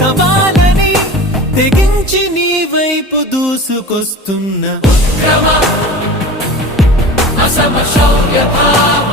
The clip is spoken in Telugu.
సవాలని తెగించి నీ వైపు దూసుకొస్తున్న ఉద్యమ అసమ శౌర్య భావ